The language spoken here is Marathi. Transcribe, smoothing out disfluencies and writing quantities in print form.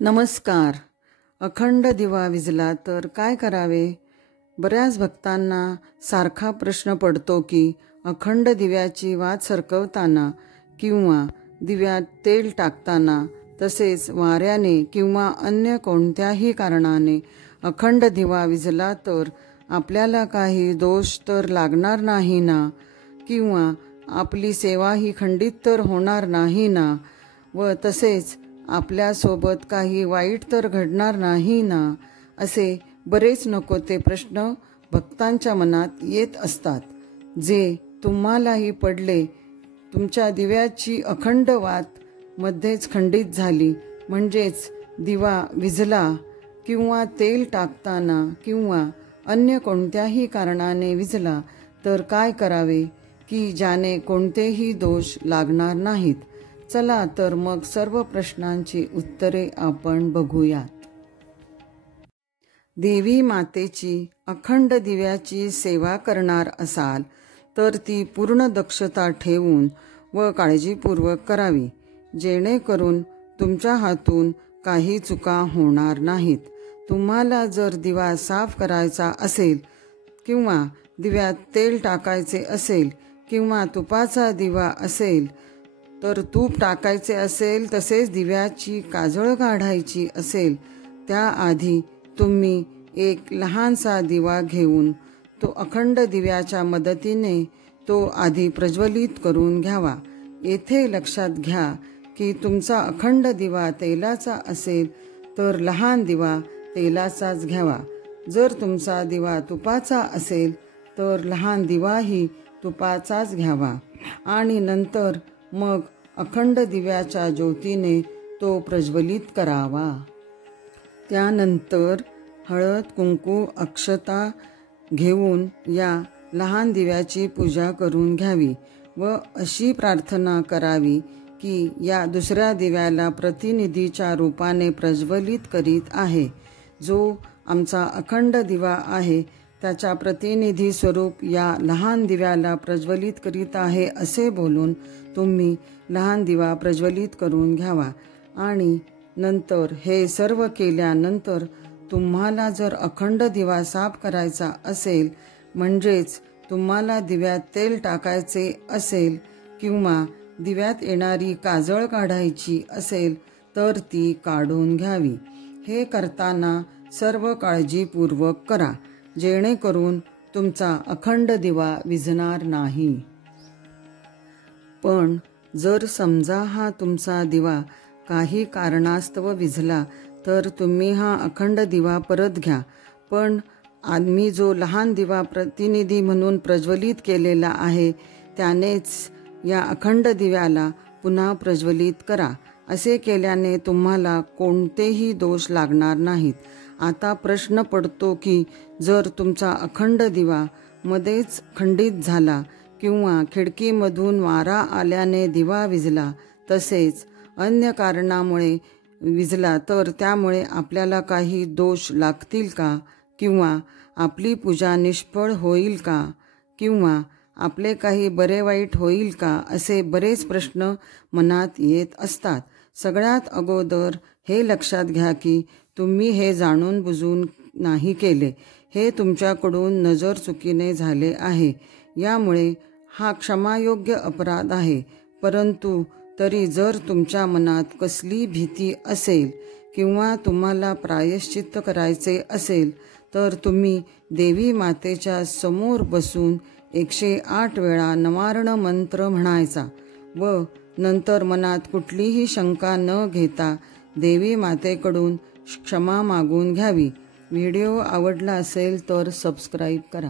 नमस्कार. अखंड दिवा विझला तर काय करावे? बऱ्याच भक्तांना सारखा प्रश्न पडतो की अखंड दिव्याची वात सरकवताना किंवा दिव्यात तेल टाकताना तसेच वाऱ्याने किंवा अन्य कोणत्याही कारणाने अखंड दिवा विझला तर आपल्याला काही दोष तर लागणार नाही ना, किंवा आपली सेवा ही खंडित तर होणार नाही ना, व तसेच आपल्यासोबत काही वाईट तर घडणार नाही ना, असे बरेच नको ते प्रश्न भक्तांच्या मनात येत असतात. जे तुम्हालाही पडले, तुमच्या दिव्याची अखंड वात मध्येच खंडित झाली, म्हणजेच दिवा विझला किंवा तेल टाकताना किंवा अन्य कोणत्याही कारणाने विझला तर काय करावे की ज्याने कोणतेही दोष लागणार नाहीत? चला तर मग सर्व प्रश्नांची उत्तरे आपण बघूयात. देवी मातेची अखंड दिव्याची सेवा करणार असाल तर ती पूर्ण दक्षता ठेवून व काळजीपूर्वक करावी, जेणेकरून तुमच्या हातून काही चुका होणार नाहीत. तुम्हाला जर दिवा साफ करायचा असेल किंवा दिव्यात तेल टाकायचे असेल किंवा तुपाचा दिवा असेल तर तूप टाकायचे असेल, तसेच दिव्याची काजळ काढायची असेल, त्याआधी तुम्ही एक लहानसा दिवा घेऊन तो अखंड दिव्याच्या मदतीने तो आधी प्रज्वलित करून घ्यावा. येथे लक्षात घ्या की तुमचा अखंड दिवा तेलाचा असेल तर लहान दिवा तेलाचाच घ्यावा. जर तुमचा दिवा तुपाचा असेल तर लहान दिवाही तुपाचाच घ्यावा आणि नंतर मग अखंड दिव्याच्या ज्योतीने तो प्रज्वलित करावा. त्यानंतर हळद, कुंकू, अक्षता घेऊन या लहान दिव्याची पूजा करून घ्यावी व अशी प्रार्थना करावी की या दुसऱ्या दिव्याला प्रतिनिधीच्या रूपाने प्रज्वलित करीत आहे. जो आमचा अखंड दिवा आहे त्याच्या प्रतिनिधी स्वरूप या लहान दिव्याला प्रज्वलित करीत आहे असे बोलून तुम्ही लहान दिवा प्रज्वलित करून घ्यावा. आणि नंतर हे सर्व केल्यानंतर तुम्हाला जर अखंड दिवा साफ करायचा असेल, म्हणजेच तुम्हाला दिव्यात तेल टाकायचे असेल किंवा दिव्यात येणारी काजळ काढायची असेल तर ती काढून घ्यावी. हे करताना सर्व काळजीपूर्वक करा, जेणेकरून तुमचा अखंड दिवा विझणार नाही. पण जर समजा हा तुमचा दिवा काही कारणास्तव विझला तर तुम्ही हा अखंड दिवा परत घ्या. पण आम्ही जो लहान दिवा प्रतिनिधी म्हणून प्रज्वलित केलेला आहे त्यानेच या अखंड दिव्याला पुन्हा प्रज्वलित करा. असे केल्याने तुम्हाला कोणतेही दोष लागणार नाहीत. आता प्रश्न पडतो की जर तुमचा अखंड दिवा मध्येच खंडित झाला किंवा खिडकीमधून वारा आल्याने दिवा विझला, तसेच अन्य कारणामुळे विझला तर त्यामुळे आपल्याला काही दोष लागतील का, किंवा आपली पूजा निष्फळ होईल का, किंवा आपले काही बरे वाईट होईल का, असे बरेच प्रश्न मनात येत असतात. सगळ्यात अगोदर हे लक्षात घ्या की तुम्ही हे जाणून बुजून नाही केले. हे तुमच्याकडून नजर चुकीने झाले आहे. यामुळे हा क्षमायोग्य अपराध आहे. परंतु तरी जर तुमच्या मनात कसली भीती असेल किंवा तुम्हाला प्रायश्चित्त करायचे असेल तर तुम्ही देवी मातेच्या समोर बसून 108 वेळा नवारण मंत्र म्हणायचा व नंतर मनात कुठलीही शंका न घेता देवी मातेकडून क्षमा मागून घ्यावी. व्हिडिओ आवडला असेल तर सबस्क्राईब करा.